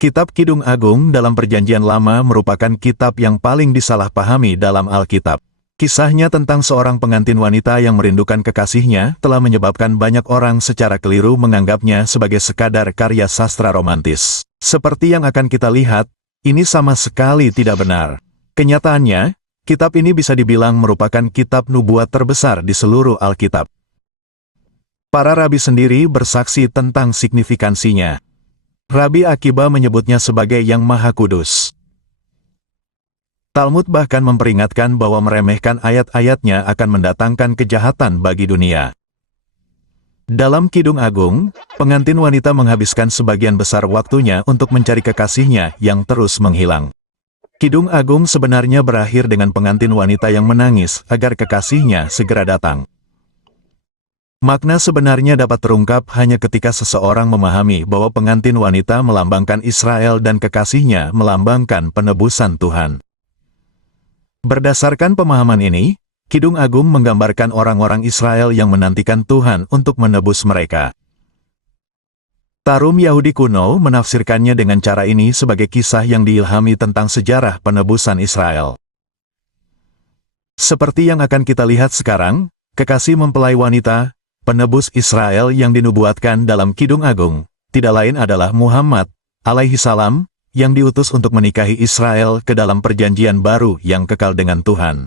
Kitab Kidung Agung dalam Perjanjian Lama merupakan kitab yang paling disalahpahami dalam Alkitab. Kisahnya tentang seorang pengantin wanita yang merindukan kekasihnya telah menyebabkan banyak orang secara keliru menganggapnya sebagai sekadar karya sastra romantis. Seperti yang akan kita lihat, ini sama sekali tidak benar. Kenyataannya, kitab ini bisa dibilang merupakan kitab nubuat terbesar di seluruh Alkitab. Para rabi sendiri bersaksi tentang signifikansinya. Rabi Akiba menyebutnya sebagai yang Maha Kudus. Talmud bahkan memperingatkan bahwa meremehkan ayat-ayatnya akan mendatangkan kejahatan bagi dunia. Dalam Kidung Agung, pengantin wanita menghabiskan sebagian besar waktunya untuk mencari kekasihnya yang terus menghilang. Kidung Agung sebenarnya berakhir dengan pengantin wanita yang menangis agar kekasihnya segera datang. Makna sebenarnya dapat terungkap hanya ketika seseorang memahami bahwa pengantin wanita melambangkan Israel dan kekasihnya melambangkan penebusan Tuhan. Berdasarkan pemahaman ini, Kidung Agung menggambarkan orang-orang Israel yang menantikan Tuhan untuk menebus mereka. Tarum Yahudi kuno menafsirkannya dengan cara ini sebagai kisah yang diilhami tentang sejarah penebusan Israel. Seperti yang akan kita lihat sekarang, kekasih mempelai wanita, penebus Israel yang dinubuatkan dalam Kidung Agung, tidak lain adalah Muhammad, alaihi salam, yang diutus untuk menikahi Israel ke dalam perjanjian baru yang kekal dengan Tuhan.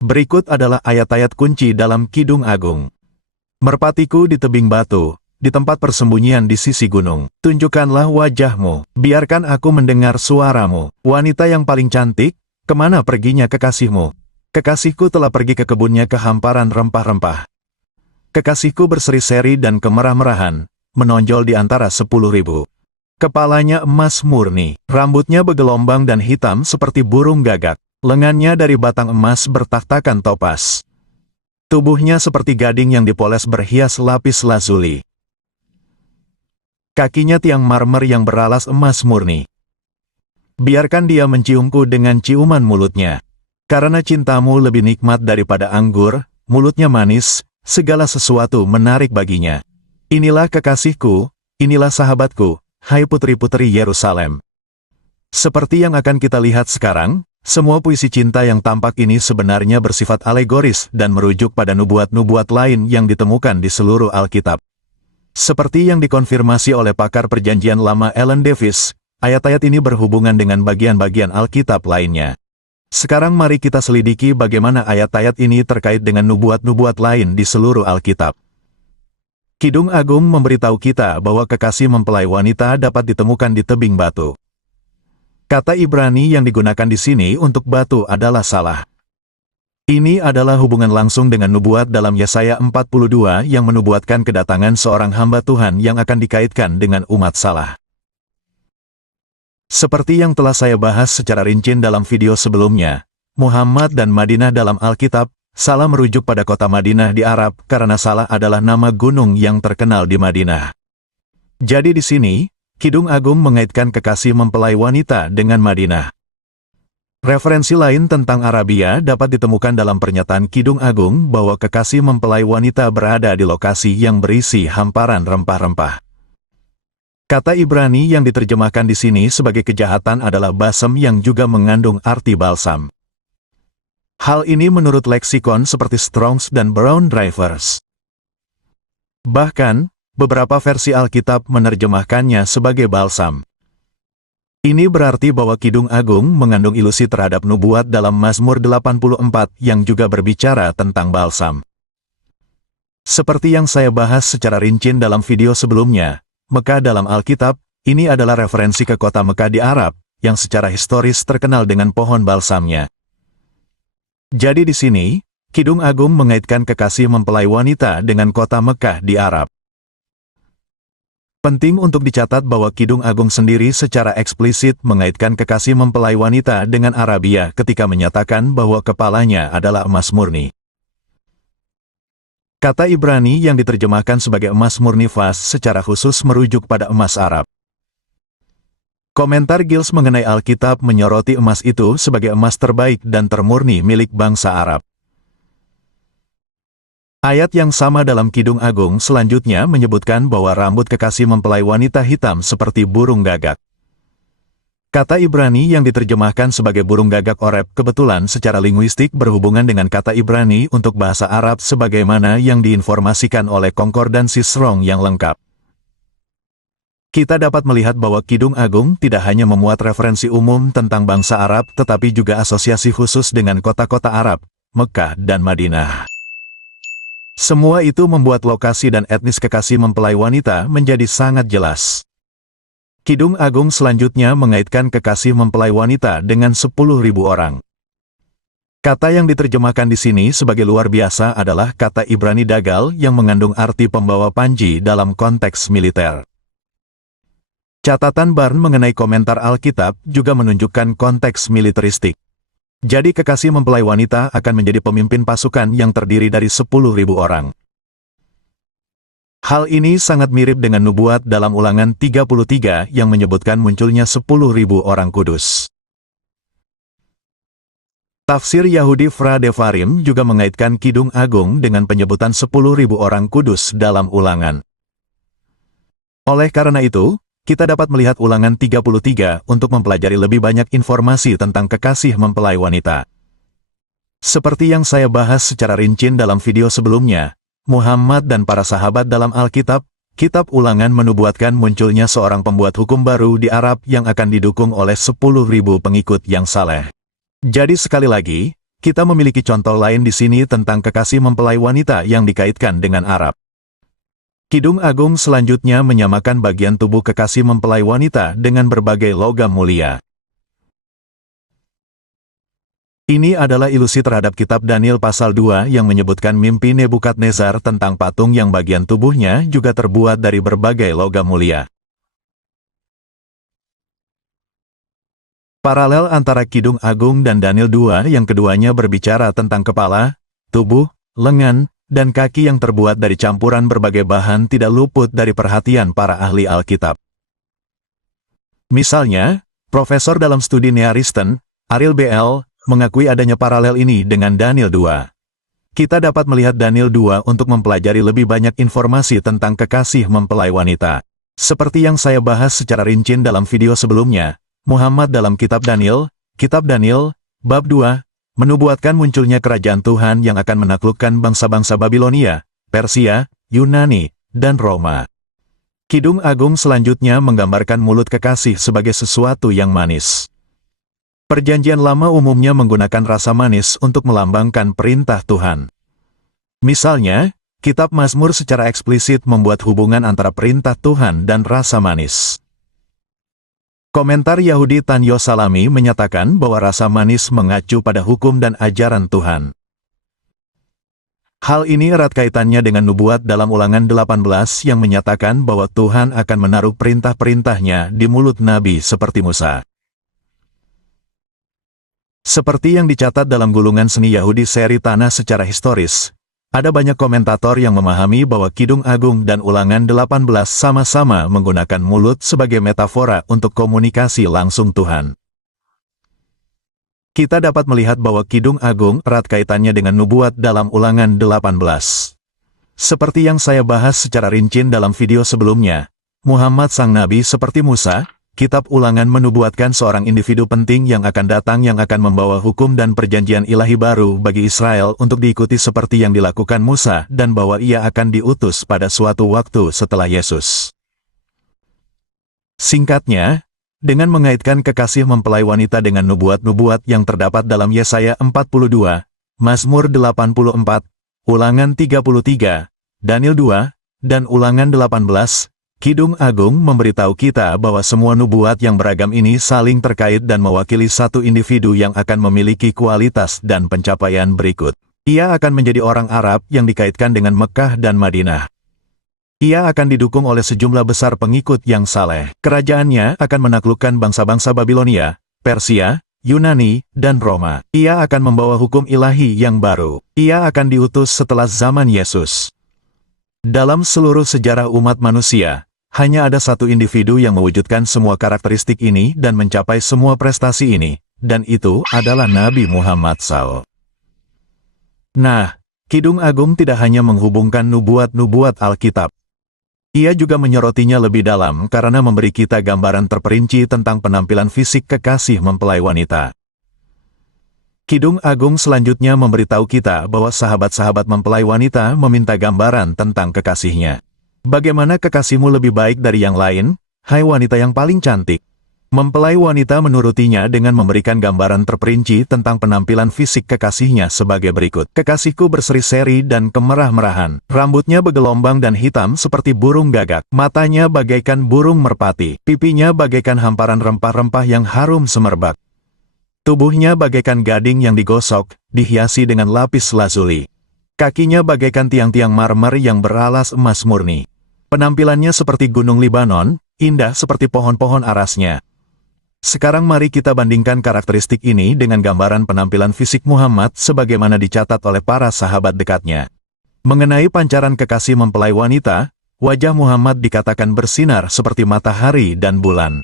Berikut adalah ayat-ayat kunci dalam Kidung Agung. Merpatiku di tebing batu, di tempat persembunyian di sisi gunung. Tunjukkanlah wajahmu, biarkan aku mendengar suaramu. Wanita yang paling cantik, kemana perginya kekasihmu? Kekasihku telah pergi ke kebunnya ke hamparan rempah-rempah. Kekasihku berseri-seri dan kemerah-merahan, menonjol di antara 10.000. Kepalanya emas murni, rambutnya bergelombang dan hitam seperti burung gagak, lengannya dari batang emas bertahtakan topas. Tubuhnya seperti gading yang dipoles berhias lapis lazuli. Kakinya tiang marmer yang beralas emas murni. Biarkan dia menciumku dengan ciuman mulutnya. Karena cintamu lebih nikmat daripada anggur, mulutnya manis, segala sesuatu menarik baginya. Inilah kekasihku, inilah sahabatku, hai putri-putri Yerusalem. Seperti yang akan kita lihat sekarang, semua puisi cinta yang tampak ini sebenarnya bersifat alegoris dan merujuk pada nubuat-nubuat lain yang ditemukan di seluruh Alkitab. Seperti yang dikonfirmasi oleh pakar Perjanjian Lama Ellen Davis, ayat-ayat ini berhubungan dengan bagian-bagian Alkitab lainnya. Sekarang mari kita selidiki bagaimana ayat-ayat ini terkait dengan nubuat-nubuat lain di seluruh Alkitab. Kidung Agung memberitahu kita bahwa kekasih mempelai wanita dapat ditemukan di tebing batu. Kata Ibrani yang digunakan di sini untuk batu adalah salah. Ini adalah hubungan langsung dengan nubuat dalam Yesaya 42 yang menubuatkan kedatangan seorang hamba Tuhan yang akan dikaitkan dengan umat salah. Seperti yang telah saya bahas secara rinci dalam video sebelumnya, Muhammad dan Madinah dalam Alkitab, Salah merujuk pada kota Madinah di Arab karena Salah adalah nama gunung yang terkenal di Madinah. Jadi di sini, Kidung Agung mengaitkan kekasih mempelai wanita dengan Madinah. Referensi lain tentang Arabia dapat ditemukan dalam pernyataan Kidung Agung bahwa kekasih mempelai wanita berada di lokasi yang berisi hamparan rempah-rempah. Kata Ibrani yang diterjemahkan di sini sebagai kejahatan adalah basem yang juga mengandung arti balsam. Hal ini menurut leksikon seperti Strong's dan Brown Drivers. Bahkan, beberapa versi Alkitab menerjemahkannya sebagai balsam. Ini berarti bahwa Kidung Agung mengandung ilusi terhadap nubuat dalam Mazmur 84 yang juga berbicara tentang balsam. Seperti yang saya bahas secara rinci dalam video sebelumnya, Mekah dalam Alkitab, ini adalah referensi ke kota Mekah di Arab, yang secara historis terkenal dengan pohon balsamnya. Jadi di sini, Kidung Agung mengaitkan kekasih mempelai wanita dengan kota Mekah di Arab. Penting untuk dicatat bahwa Kidung Agung sendiri secara eksplisit mengaitkan kekasih mempelai wanita dengan Arabia ketika menyatakan bahwa kepalanya adalah emas murni. Kata Ibrani yang diterjemahkan sebagai emas murni fas secara khusus merujuk pada emas Arab. Komentar Giles mengenai Alkitab menyoroti emas itu sebagai emas terbaik dan termurni milik bangsa Arab. Ayat yang sama dalam Kidung Agung selanjutnya menyebutkan bahwa rambut kekasih mempelai wanita hitam seperti burung gagak. Kata Ibrani yang diterjemahkan sebagai burung gagak oreb kebetulan secara linguistik berhubungan dengan kata Ibrani untuk bahasa Arab sebagaimana yang diinformasikan oleh konkordansi Strong yang lengkap. Kita dapat melihat bahwa Kidung Agung tidak hanya memuat referensi umum tentang bangsa Arab tetapi juga asosiasi khusus dengan kota-kota Arab, Mekah dan Madinah. Semua itu membuat lokasi dan etnis kekasih mempelai wanita menjadi sangat jelas. Kidung Agung selanjutnya mengaitkan kekasih mempelai wanita dengan 10.000 orang. Kata yang diterjemahkan di sini sebagai luar biasa adalah kata Ibrani dagal yang mengandung arti pembawa panji dalam konteks militer. Catatan Barn mengenai komentar Alkitab juga menunjukkan konteks militeristik. Jadi kekasih mempelai wanita akan menjadi pemimpin pasukan yang terdiri dari 10.000 orang. Hal ini sangat mirip dengan nubuat dalam Ulangan 33 yang menyebutkan munculnya 10.000 orang kudus. Tafsir Yahudi Fra Devarim juga mengaitkan Kidung Agung dengan penyebutan 10.000 orang kudus dalam Ulangan. Oleh karena itu, kita dapat melihat Ulangan 33 untuk mempelajari lebih banyak informasi tentang kekasih mempelai wanita. Seperti yang saya bahas secara rinci dalam video sebelumnya, Muhammad dan para sahabat dalam Alkitab, Kitab Ulangan menubuatkan munculnya seorang pembuat hukum baru di Arab yang akan didukung oleh 10.000 pengikut yang saleh. Jadi sekali lagi, kita memiliki contoh lain di sini tentang kekasih mempelai wanita yang dikaitkan dengan Arab. Kidung Agung selanjutnya menyamakan bagian tubuh kekasih mempelai wanita dengan berbagai logam mulia. Ini adalah ilusi terhadap kitab Daniel pasal 2 yang menyebutkan mimpi Nebukadnezar tentang patung yang bagian tubuhnya juga terbuat dari berbagai logam mulia. Paralel antara Kidung Agung dan Daniel 2 yang keduanya berbicara tentang kepala, tubuh, lengan, dan kaki yang terbuat dari campuran berbagai bahan tidak luput dari perhatian para ahli Alkitab. Misalnya, profesor dalam studi Near Eastern, Ariel B.L., mengakui adanya paralel ini dengan Daniel 2. Kita dapat melihat Daniel 2 untuk mempelajari lebih banyak informasi tentang kekasih mempelai wanita. Seperti yang saya bahas secara rinci dalam video sebelumnya, Muhammad dalam Kitab Daniel, bab 2, menubuatkan munculnya kerajaan Tuhan yang akan menaklukkan bangsa-bangsa Babilonia, Persia, Yunani, dan Roma. Kidung Agung selanjutnya menggambarkan mulut kekasih sebagai sesuatu yang manis. Perjanjian Lama umumnya menggunakan rasa manis untuk melambangkan perintah Tuhan. Misalnya, Kitab Mazmur secara eksplisit membuat hubungan antara perintah Tuhan dan rasa manis. Komentar Yahudi Tanyo Salami menyatakan bahwa rasa manis mengacu pada hukum dan ajaran Tuhan. Hal ini erat kaitannya dengan nubuat dalam Ulangan 18 yang menyatakan bahwa Tuhan akan menaruh perintah-perintahnya di mulut nabi seperti Musa. Seperti yang dicatat dalam gulungan seni Yahudi seri Tanah secara historis, ada banyak komentator yang memahami bahwa Kidung Agung dan Ulangan 18 sama-sama menggunakan mulut sebagai metafora untuk komunikasi langsung Tuhan. Kita dapat melihat bahwa Kidung Agung erat kaitannya dengan nubuat dalam Ulangan 18. Seperti yang saya bahas secara rinci dalam video sebelumnya, Muhammad sang nabi seperti Musa, Kitab Ulangan menubuatkan seorang individu penting yang akan datang yang akan membawa hukum dan perjanjian ilahi baru bagi Israel untuk diikuti seperti yang dilakukan Musa dan bahwa ia akan diutus pada suatu waktu setelah Yesus. Singkatnya, dengan mengaitkan kekasih mempelai wanita dengan nubuat-nubuat yang terdapat dalam Yesaya 42, Mazmur 84, Ulangan 33, Daniel 2, dan Ulangan 18, Kidung Agung memberitahu kita bahwa semua nubuat yang beragam ini saling terkait dan mewakili satu individu yang akan memiliki kualitas dan pencapaian berikut. Ia akan menjadi orang Arab yang dikaitkan dengan Mekah dan Madinah. Ia akan didukung oleh sejumlah besar pengikut yang saleh. Kerajaannya akan menaklukkan bangsa-bangsa Babilonia, Persia, Yunani, dan Roma. Ia akan membawa hukum ilahi yang baru. Ia akan diutus setelah zaman Yesus. Dalam seluruh sejarah umat manusia, hanya ada satu individu yang mewujudkan semua karakteristik ini dan mencapai semua prestasi ini, dan itu adalah Nabi Muhammad SAW. Nah, Kidung Agung tidak hanya menghubungkan nubuat-nubuat Alkitab. Ia juga menyorotnya lebih dalam karena memberi kita gambaran terperinci tentang penampilan fisik kekasih mempelai wanita. Kidung Agung selanjutnya memberitahu kita bahwa sahabat-sahabat mempelai wanita meminta gambaran tentang kekasihnya. Bagaimana kekasihmu lebih baik dari yang lain, hai wanita yang paling cantik? Mempelai wanita menurutinya dengan memberikan gambaran terperinci tentang penampilan fisik kekasihnya sebagai berikut. Kekasihku berseri-seri dan kemerah-merahan. Rambutnya bergelombang dan hitam seperti burung gagak. Matanya bagaikan burung merpati. Pipinya bagaikan hamparan rempah-rempah yang harum semerbak. Tubuhnya bagaikan gading yang digosok, dihiasi dengan lapis lazuli. Kakinya bagaikan tiang-tiang marmer yang beralas emas murni. Penampilannya seperti gunung Libanon, indah seperti pohon-pohon arasnya. Sekarang mari kita bandingkan karakteristik ini dengan gambaran penampilan fisik Muhammad sebagaimana dicatat oleh para sahabat dekatnya. Mengenai pancaran kekasih mempelai wanita, wajah Muhammad dikatakan bersinar seperti matahari dan bulan.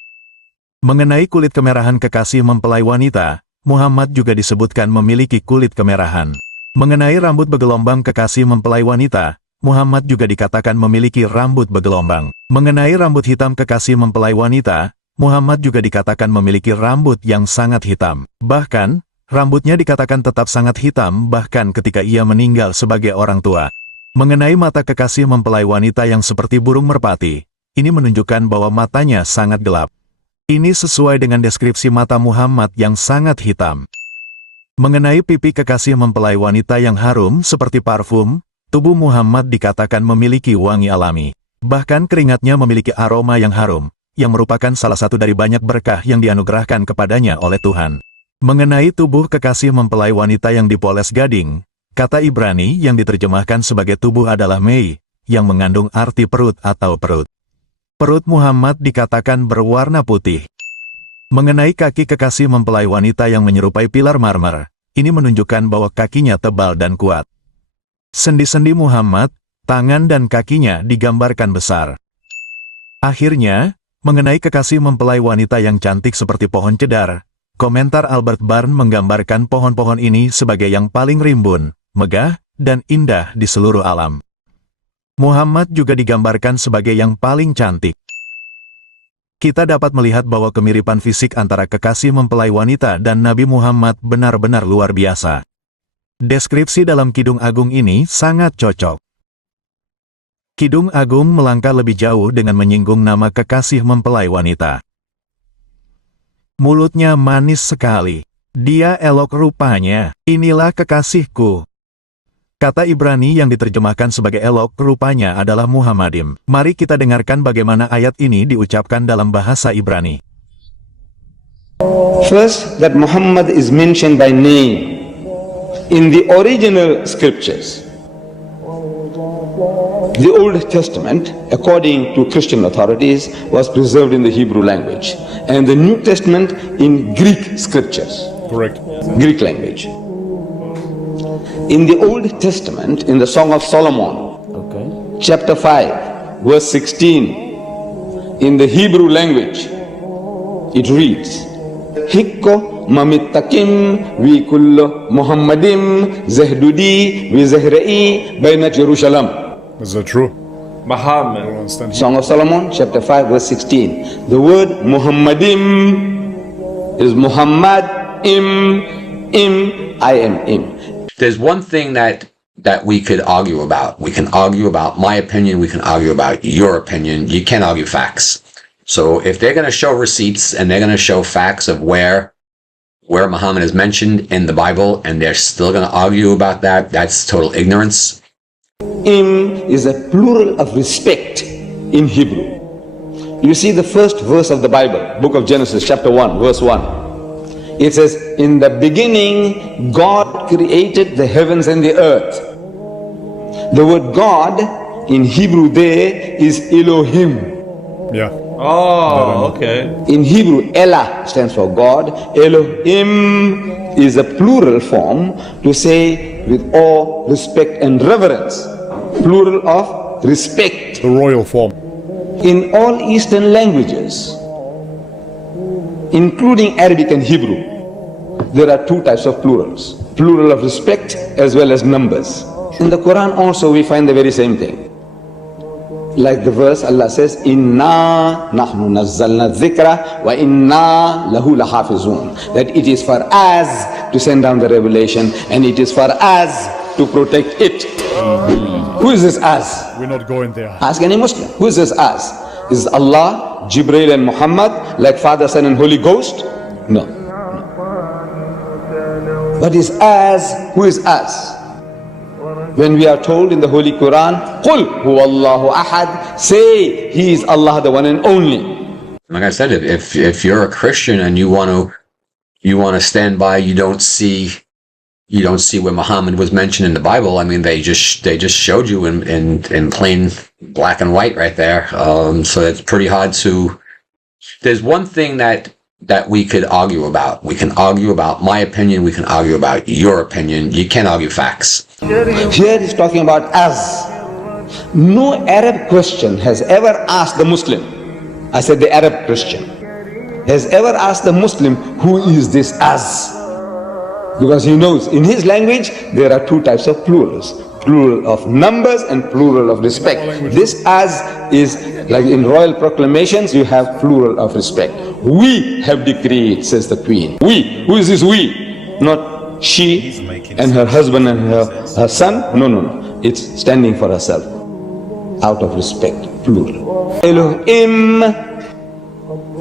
Mengenai kulit kemerahan kekasih mempelai wanita, Muhammad juga disebutkan memiliki kulit kemerahan. Mengenai rambut bergelombang kekasih mempelai wanita, Muhammad juga dikatakan memiliki rambut bergelombang. Mengenai rambut hitam kekasih mempelai wanita, Muhammad juga dikatakan memiliki rambut yang sangat hitam. Bahkan, rambutnya dikatakan tetap sangat hitam bahkan ketika ia meninggal sebagai orang tua. Mengenai mata kekasih mempelai wanita yang seperti burung merpati, ini menunjukkan bahwa matanya sangat gelap. Ini sesuai dengan deskripsi mata Muhammad yang sangat hitam. Mengenai pipi kekasih mempelai wanita yang harum seperti parfum, tubuh Muhammad dikatakan memiliki wangi alami. Bahkan keringatnya memiliki aroma yang harum, yang merupakan salah satu dari banyak berkah yang dianugerahkan kepadanya oleh Tuhan. Mengenai tubuh kekasih mempelai wanita yang dipoles gading, kata Ibrani yang diterjemahkan sebagai tubuh adalah mei, yang mengandung arti perut atau perut. Perut Muhammad dikatakan berwarna putih. Mengenai kaki kekasih mempelai wanita yang menyerupai pilar marmer, ini menunjukkan bahwa kakinya tebal dan kuat. Sendi-sendi Muhammad, tangan dan kakinya digambarkan besar. Akhirnya, mengenai kekasih mempelai wanita yang cantik seperti pohon cedar, komentar Albert Barn menggambarkan pohon-pohon ini sebagai yang paling rimbun, megah, dan indah di seluruh alam. Muhammad juga digambarkan sebagai yang paling cantik. Kita dapat melihat bahwa kemiripan fisik antara kekasih mempelai wanita dan Nabi Muhammad benar-benar luar biasa. Deskripsi dalam Kidung Agung ini sangat cocok. Kidung Agung melangkah lebih jauh dengan menyinggung nama kekasih mempelai wanita. Mulutnya manis sekali. Dia elok rupanya. Inilah kekasihku. Kata Ibrani yang diterjemahkan sebagai elok rupanya adalah Muhammadim. Mari kita dengarkan bagaimana ayat ini diucapkan dalam bahasa Ibrani. First, that Muhammad is mentioned by name in the original scriptures. The Old Testament, according to Christian authorities, was preserved in the Hebrew language, and the New Testament in Greek scriptures. Correct. Greek language. In the Old Testament, in the Song of Solomon, chapter 5, verse 16, in the Hebrew language, it reads, Hikko mamittakim vi kullo Muhammadim zahdudi vi zahra'i bainat Jerusalem. Is that true? Muhammad. I don't understand. Song of Solomon, chapter 5, verse 16. The word Muhammadim is Muhammad, I am im. There's one thing that we could argue about. We can argue about my opinion. We can argue about your opinion. You can't argue facts. So if they're going to show receipts and they're going to show facts of where Muhammad is mentioned in the Bible, and they're still going to argue about that, that's total ignorance. Im is a plural of respect in Hebrew. You see the first verse of the Bible, book of Genesis, chapter 1, verse 1. It says, in the beginning, God created the heavens and the earth. The word God in Hebrew there is Elohim. Yeah. Oh, okay. In Hebrew, Elah stands for God. Elohim is a plural form to say with awe, respect, and reverence. Plural of respect. The royal form. In all Eastern languages, including Arabic and Hebrew, there are two types of plurals. Plural of respect as well as numbers. In the Quran also we find the very same thing. Like the verse Allah says, Inna nahnu nazzalna dhikra wa inna lahu lahafizun. That it is for us to send down the revelation and it is for us to protect it. Who is this us? We're not going there. Ask any Muslim. Who is this us? Is Allah, Jibreel and Muhammad, like Father, Son and Holy Ghost? No. But is us, who is us? When we are told in the Holy Quran, قُلْ هُوَ اللَّهُ أَحَدٌ, say, He is Allah, the one and only. Like I said, if you're a Christian and you want to stand by, you don't see where Muhammad was mentioned in the Bible. I mean, they just showed you in plain black and white right there. So it's pretty hard to. There's one thing that we could argue about. We can argue about my opinion. We can argue about your opinion. You can't argue facts. Here he's talking about us. No Arab Christian has ever asked the Muslim, I said the Arab Christian, has ever asked the Muslim, who is this us? Because he knows in his language there are two types of plurals. Plural of numbers and plural of respect. This us is like in royal proclamations, you have plural of respect. We have decreed, says the queen. We. Who is this we? Not she and her husband and her son. No. It's standing for herself. Out of respect. Plural. Elohim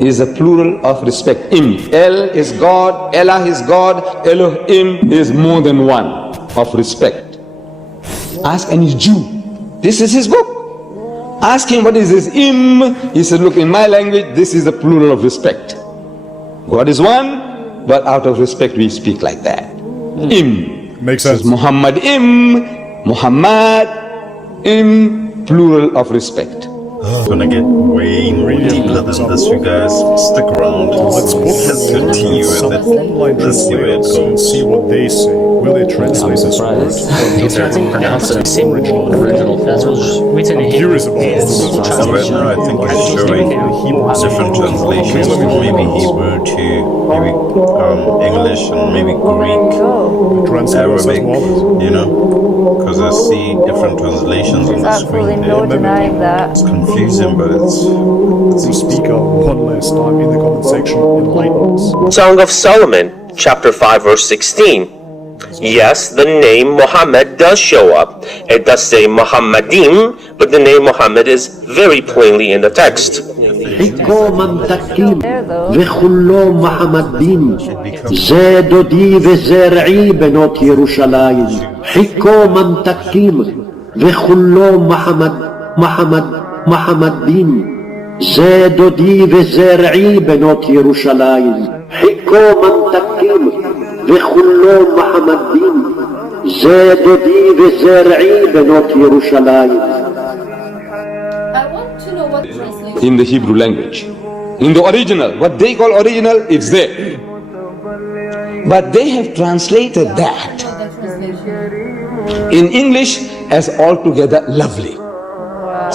is a plural of respect. Im. El is God. Allah is God. Elohim is more than one of respect. Ask any Jew. This is his book. Ask him what is this Im. He said, look, in my language, this is the plural of respect. God is one, but out of respect we speak like that. Im. Makes sense. Muhammad Im. Muhammad Im. Plural of respect. It's gonna get way more deeper than this, you guys. Stick around. Let's continue with some it. online Let's see where it translators and goes. see what they say. Will they translate this word? It's written pronounced the same original. That was written in Hebrew. Curious about this. However, I think it's showing different translations from maybe Hebrew to maybe English and maybe Greek, Translates Arabic, as well. you know? Because I see different translations on There's the absolutely screen no there. denying that. It's confusing, but it's The speaker, one last time in the comment section, enlighten us. Song of Solomon, chapter 5, verse 16. Yes, the name Muhammad does show up. It does say Muhammadim, but the name Muhammad is very plainly in the text. חיכו ממתקים There though. וכולו מחמדים זה דודי וזרעי בנות ירושלים חיכו ממתקים וכולו מחמדים זה דודי וזרעי בנות ירושלים חיכו ממתקים וכולו מחמדים זה דודי וזרעי בנות ירושלים. I want to know what translation. In the Hebrew language. In the original, what they call original, it's there. But they have translated that That translation. in English as altogether lovely.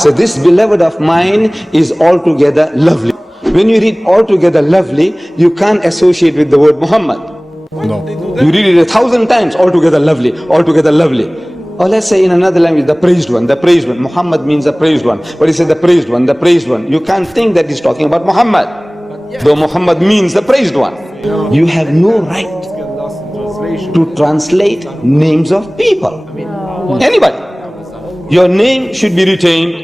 So this beloved of mine is altogether lovely. When you read altogether lovely, you can't associate with the word Muhammad. No. You read it 1,000 times, altogether lovely, altogether lovely. Or let's say in another language, the praised one, the praised one. Muhammad means the praised one. But he said the praised one, the praised one. You can't think that he's talking about Muhammad. Though Muhammad means the praised one. You have no right to translate names of people. Anybody. Your name should be retained.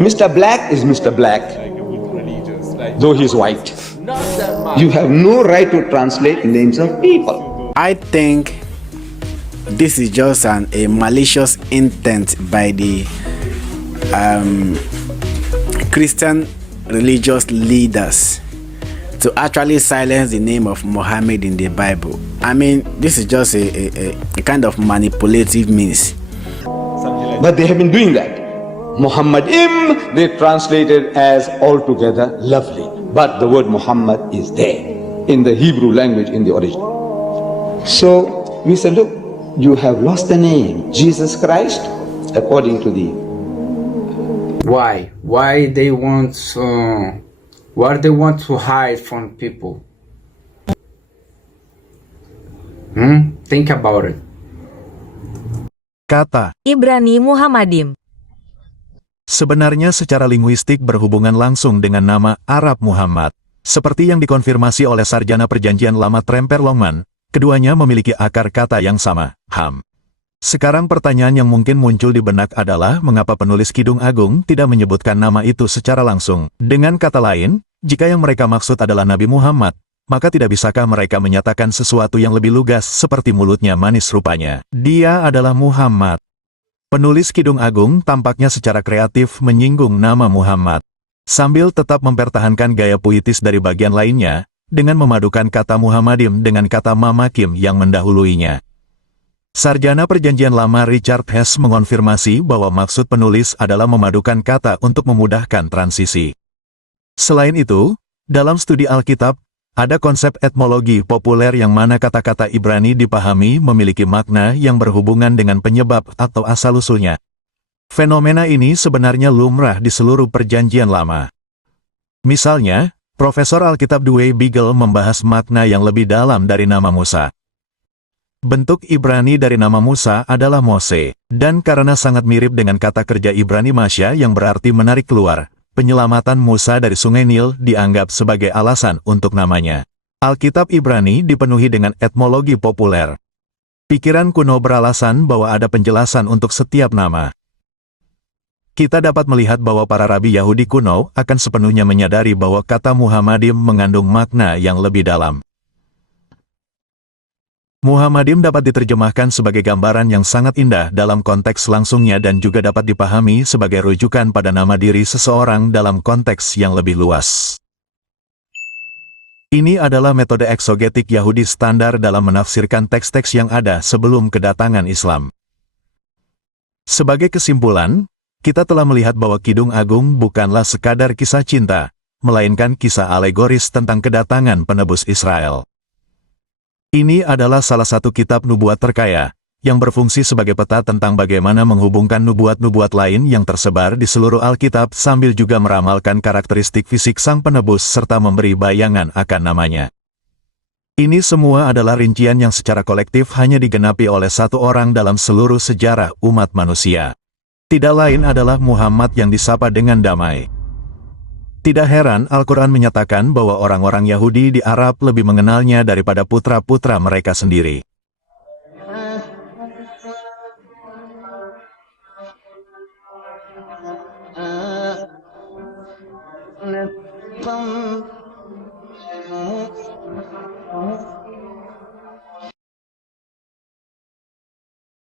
Mr. Black is Mr. Black, though he's white. You have no right to translate names of people. I think this is just a malicious intent by the Christian religious leaders to actually silence the name of Muhammad in the Bible. I mean, this is just a kind of manipulative means. But they have been doing that. Muhammadim, they translated as altogether lovely. But the word Muhammad is there in the Hebrew language in the original. So we said, look, you have lost the name Jesus Christ according to the. Why? Why they want to hide from people? Think about it. Kata Ibrani Muhammadim. sebenarnya secara linguistik berhubungan langsung dengan nama Arab Muhammad. Seperti yang dikonfirmasi oleh sarjana Perjanjian Lama Tremper Longman, keduanya memiliki akar kata yang sama, Ham. Sekarang pertanyaan yang mungkin muncul di benak adalah mengapa penulis Kidung Agung tidak menyebutkan nama itu secara langsung. Dengan kata lain, jika yang mereka maksud adalah Nabi Muhammad, maka tidak bisakah mereka menyatakan sesuatu yang lebih lugas seperti mulutnya manis rupanya. Dia adalah Muhammad. Penulis Kidung Agung tampaknya secara kreatif menyinggung nama Muhammad, sambil tetap mempertahankan gaya puitis dari bagian lainnya, dengan memadukan kata Muhammadim dengan kata Mamakim yang mendahuluinya. Sarjana Perjanjian Lama Richard Hess mengonfirmasi bahwa maksud penulis adalah memadukan kata untuk memudahkan transisi. Selain itu, dalam studi Alkitab, ada konsep etmologi populer yang mana kata-kata Ibrani dipahami memiliki makna yang berhubungan dengan penyebab atau asal-usulnya. Fenomena ini sebenarnya lumrah di seluruh Perjanjian Lama. Misalnya, Profesor Alkitab Dwayne Beagle membahas makna yang lebih dalam dari nama Musa. Bentuk Ibrani dari nama Musa adalah Mose, dan karena sangat mirip dengan kata kerja Ibrani Masya yang berarti menarik keluar, penyelamatan Musa dari Sungai Nil dianggap sebagai alasan untuk namanya. Alkitab Ibrani dipenuhi dengan etmologi populer. Pikiran kuno beralasan bahwa ada penjelasan untuk setiap nama. Kita dapat melihat bahwa para rabi Yahudi kuno akan sepenuhnya menyadari bahwa kata Muhammadim mengandung makna yang lebih dalam. Muhammadim dapat diterjemahkan sebagai gambaran yang sangat indah dalam konteks langsungnya dan juga dapat dipahami sebagai rujukan pada nama diri seseorang dalam konteks yang lebih luas. Ini adalah metode eksogetik Yahudi standar dalam menafsirkan teks-teks yang ada sebelum kedatangan Islam. Sebagai kesimpulan, kita telah melihat bahwa Kidung Agung bukanlah sekadar kisah cinta, melainkan kisah alegoris tentang kedatangan penebus Israel. Ini adalah salah satu kitab nubuat terkaya, yang berfungsi sebagai peta tentang bagaimana menghubungkan nubuat-nubuat lain yang tersebar di seluruh Alkitab sambil juga meramalkan karakteristik fisik sang penebus serta memberi bayangan akan namanya. Ini semua adalah rincian yang secara kolektif hanya digenapi oleh satu orang dalam seluruh sejarah umat manusia. Tidak lain adalah Muhammad yang disapa dengan damai. Tidak heran Al-Quran menyatakan bahwa orang-orang Yahudi di Arab lebih mengenalnya daripada putra-putra mereka sendiri.